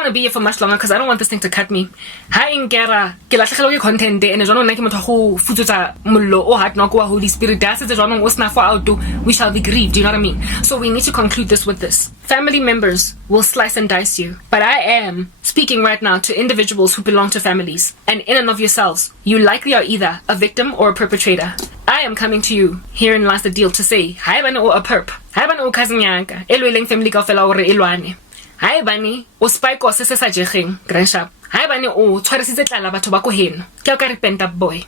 want to be here for much longer because I don't want this thing to cut me. Ha inkera ke latlhegelwa ke content and jwanong nna ke motho go futsutsa mollo o hard knock wa Holy Spirit da se jwanong o sna for out we shall be grieved, do you know what I mean? So we need to conclude this with this. Family members will slice and dice you, but I am speaking right now to individuals who belong to families, and in and of yourselves, you likely are either a victim or a perpetrator. I am coming to you here in Last the Deal to say, hi bani o a perp, hi bani o cousin yanka, elweleng family kaofela ore elwane. Hi bani o spike o se sa jegeng, grandshap. Hi bani o tshwarisitse tlala batho ba ko heno. Ke ka repent up boy.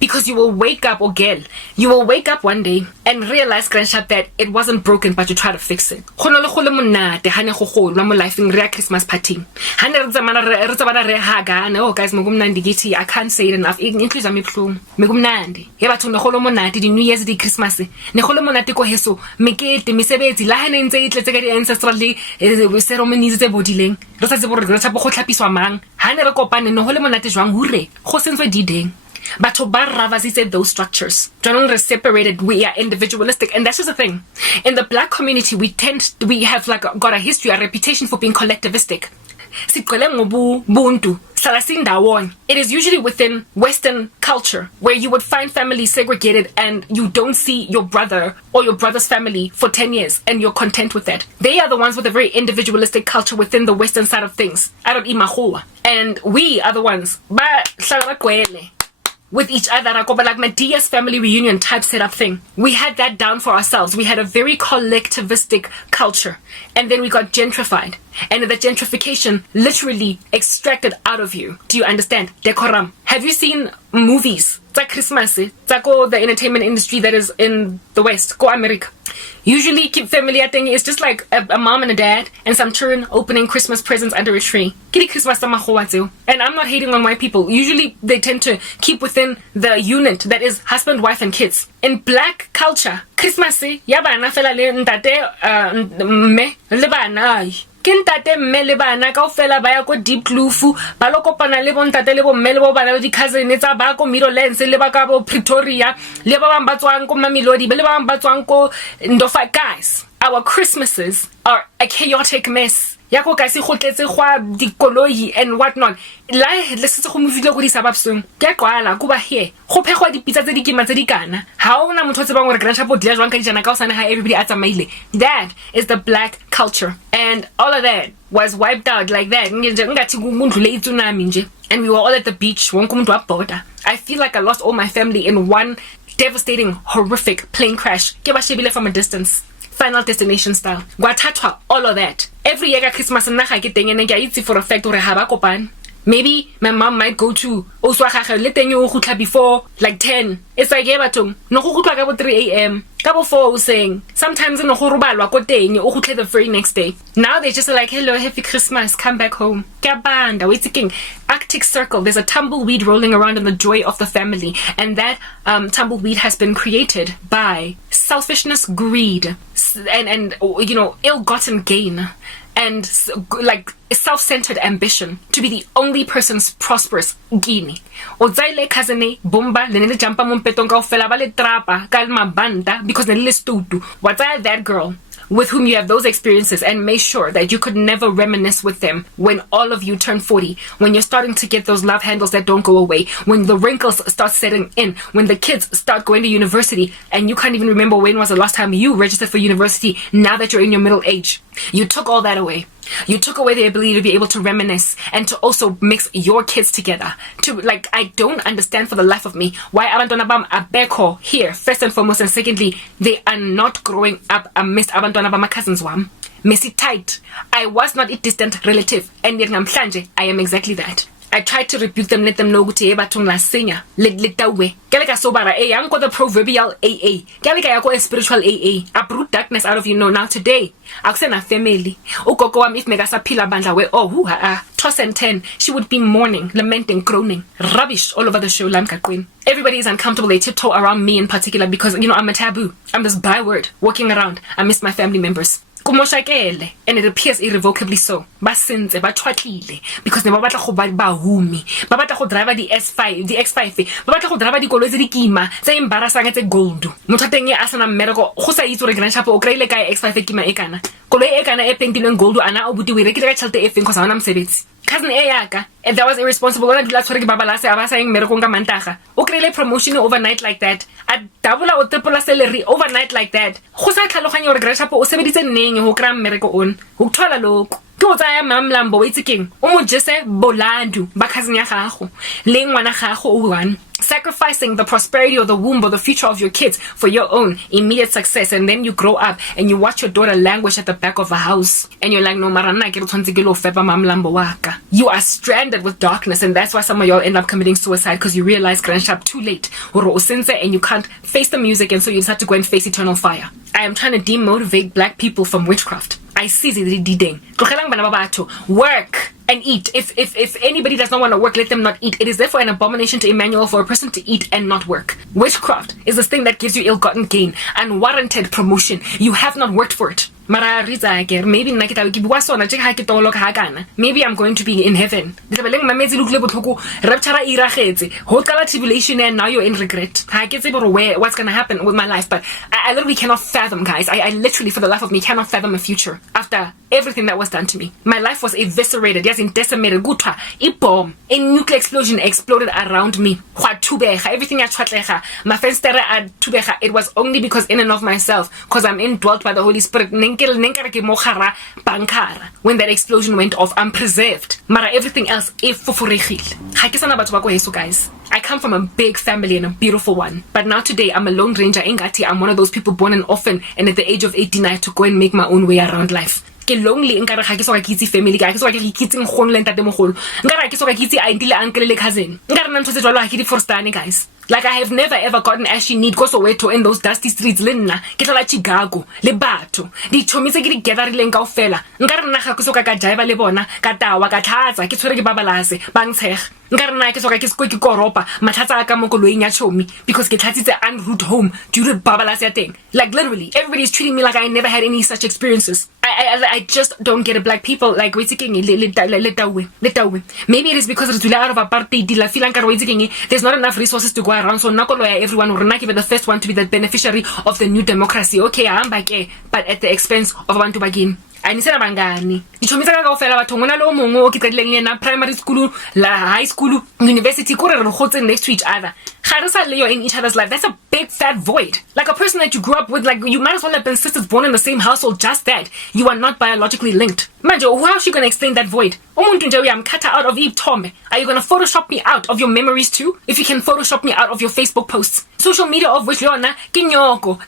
Because you will wake up, or girl, you will wake up one day and realize, grandshap, that it wasn't broken, but you try to fix it. Khono le khole monate hane go golwa mo life ing re Christmas party. Hane re tsamana re tsabana re haga, oh guys, mogumnandi githi, I can't say it enough. Include me plum. Megumnandi. He batho ne kholo monate di New Year's di Christmas. Ne kholo monate ko heso. Mekete mesebetsi la hane ntse itletse ka di ancestral ceremonies tse bodileng. Re sa tsebo re grandshap go tlhapiswa mang. Hane re kopane no hole monate jwang hure. Go sentswe dideng. But said those structures. We're separated, we are individualistic, and that's just the thing. In the black community, we have like got a history, a reputation for being collectivistic. It is usually within Western culture where you would find families segregated and you don't see your brother or your brother's family for 10 years and you're content with that. They are the ones with a very individualistic culture within the Western side of things. And we are the ones with each other, like my DS family reunion type setup thing. We had that down for ourselves. We had a very collectivistic culture, and then we got gentrified, and the gentrification literally extracted out of you. Do you understand? Decorum. Have you seen movies? It's Christmas. It's the entertainment industry that is in the West. Go America. Usually, keep family thing is just like a mom and a dad and some children opening Christmas presents under a tree. And I'm not hating on white people. Usually, they tend to keep within the unit that is husband, wife, and kids. In black culture, Christmas, yabana fela le ntate me le bana. Kintate mme le bana kaofela ba ya ko deep kloof ba lo kopana le bontate le bo mme le bo bana le di cousin tsa ba ko Middlelands le ba ka bo Pretoria le ba bang ba tswang ko Mamelodi le ba bang ba tswang ko Ndofa. Guys, our Christmases are a chaotic mess. Yako kasi khotletse gwa dikoloi and whatnot. La le se go movile go di sababsong ke kwala go ba here go phegwa dipitsa tse di kima tse di kana ha ona motho tse bang gore grandshap o dira jwang ka dijana ka o sana ha everybody a tsamaile. That is the black culture, and all of that was wiped out like that. Ngathi umuntu le tsunami nje, and we were all at the beach wonke umuntu wa border. I feel like I lost all my family in one devastating, horrific plane crash. Ke ba shebile from a distance. Final Destination style. Gwathatwa, all of that. Every year Christmas and naga ke teng and ke itse for a fact gore ha ba kopane. Maybe my mom might go to Oswagage le teng yo gutla before like 10. It's like batong no go gutla ka bo 3 a.m. ka bo 4 saying. Sometimes no go robalwa ko teng o gutle the very next day. Now they just like, hello, happy Christmas, come back home. Kabanda, wait king. Arctic Circle, there's a tumbleweed rolling around in the joy of the family, and that tumbleweed has been created by selfishness, greed, and you know, ill-gotten gain, and like self-centered ambition to be the only person's prosperous gini. Ozaile kazene bomba lenele jampa mompeton ka ofela ba le trapa ka mabanda because nele stutu. What's that girl with whom you have those experiences, and make sure that you could never reminisce with them when all of you turn 40, when you're starting to get those love handles that don't go away, when the wrinkles start setting in, when the kids start going to university and you can't even remember when was the last time you registered for university now that you're in your middle age. You took all that away. You took away the ability to be able to reminisce and to also mix your kids together. To like, I don't understand for the life of me why abantwana bam abeko here first and foremost, and secondly, they are not growing up amidst abantwana bam cousins wam. Messy tight. I was not a distant relative, and yet namhlanje I am exactly that. I tried to rebuke them, let them know kuti batong la senya let tawe keleka sobara yanko the proverbial AA keleka yako spiritual AA uproot darkness out of you. Know now today akusena family ugogo wami if megasaphila bandla we toss and turn, she would be mourning, lamenting, groaning, rubbish all over the show. Everybody is uncomfortable. They tiptoe around me in particular because, you know, I'm a taboo. I'm this byword walking around. I miss my family members. kumoshakele, and it appears irrevocably so. Ba sentse ba tshwatlile because ne ba batla go ba bahumi, ba batla go drive di S5, di X5, ba batla go drive dikoloi tse di kima tse embarrassing tse gold. Motho teng a sana mmereko go sa itse re Grand Chapel o kreile kae X5 kima e kana. Koloi e kana e pentileng gold ana o buti we rekile ka tšhelete e feng go sa bana mosebetsi. Cousin Eyaka, and that was irresponsible. When I do that, sorry, babalase, abasaying merkonga mantaga. Okay, promotion overnight like that. At double or triple salary overnight like that. Hosa Kalohan or Grashapo, or 70 name, who cram Merco on, who tola look. Kotaya mam lambo, it's a king. Omo jese bolandu, bakaznya haho. Ling wanahaho one. Sacrificing the prosperity of the womb or the future of your kids for your own immediate success, and then you grow up and you watch your daughter languish at the back of a house and you're like, no marana waka. You are stranded with darkness, and that's why some of y'all end up committing suicide, because you realize Granshap too late and you can't face the music, and so you decide to go and face eternal fire. I am trying to demotivate black people from witchcraft. I see the work and eat. If anybody does not want to work, let them not eat. It is therefore an abomination to Emmanuel for a person to eat and not work. Witchcraft is this thing that gives you ill-gotten gain, unwarranted promotion. You have not worked for it. Maybe I'm going to be in heaven. Tribulation, and now you're in regret. What's going to happen with my life? But I literally cannot fathom, guys. I literally, for the life of me, cannot fathom a future after everything that was done to me. My life was eviscerated, yes, decimated. A bomb, a nuclear explosion exploded around me. Everything my friends, it was only because in and of myself, because I'm indwelt by the Holy Spirit. When that explosion went off, I'm preserved. Mara everything else is guys. I come from a big family and a beautiful one. But now today, I'm a lone ranger. I'm one of those people born an orphan, and at the age of 18, I had to go and make my own way around life. Ke lonely nkare ga ke so ka kitse family ga ke so ka ke kitse nggono le ntate mogolo nkare ke so ka kitse auntie le uncle le cousin nkare nna ntse jwalo ha ke di forstane, guys. Like, I have never ever gotten ashy need go Soweto in those dusty streets lenna ke tla Chicago le batho di chomise ke di gatherileng ka ofela nkare nna ga ke so ka jive le bona ka tawa ka tlhatsa ke tshwere ke babalase ba ntshega nkare nna ke so ka ke sko ke koropa matlhatsa ka mo koloing ya chomi because ke tlhatsitse en route home due to babalase ya teng. Like, literally everybody is treating me like I never had any such experiences. I just don't get it. Black people, like, maybe it is because it's out of apartheid. There's not enough resources to go around, so everyone will not be the first one to be the beneficiary of the new democracy. Okay, I'm back, but at the expense of one to begin. I need bangani. Dichomisa ka ofela batho ngwana lo mongwe o ke tsedileng lena primary school, la high school, university kore re gotse next to each other. You're in each other's life. That's a big fat void. Like a person that you grew up with, like you might as well have been sisters born in the same household, just that you are not biologically linked. Manjo, how is you gonna explain that void? I'm cut out of Eve Tom. Are you gonna Photoshop me out of your memories too? If you can Photoshop me out of your Facebook posts. Social media of which you're kinyoko.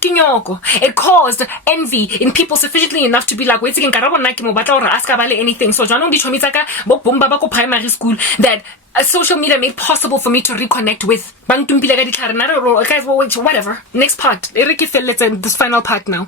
It caused envy in people sufficiently enough to be like, wait again, ask about anything. So primary school that social media made possible for me to reconnect with. Guys, whatever. Next part. This final part now.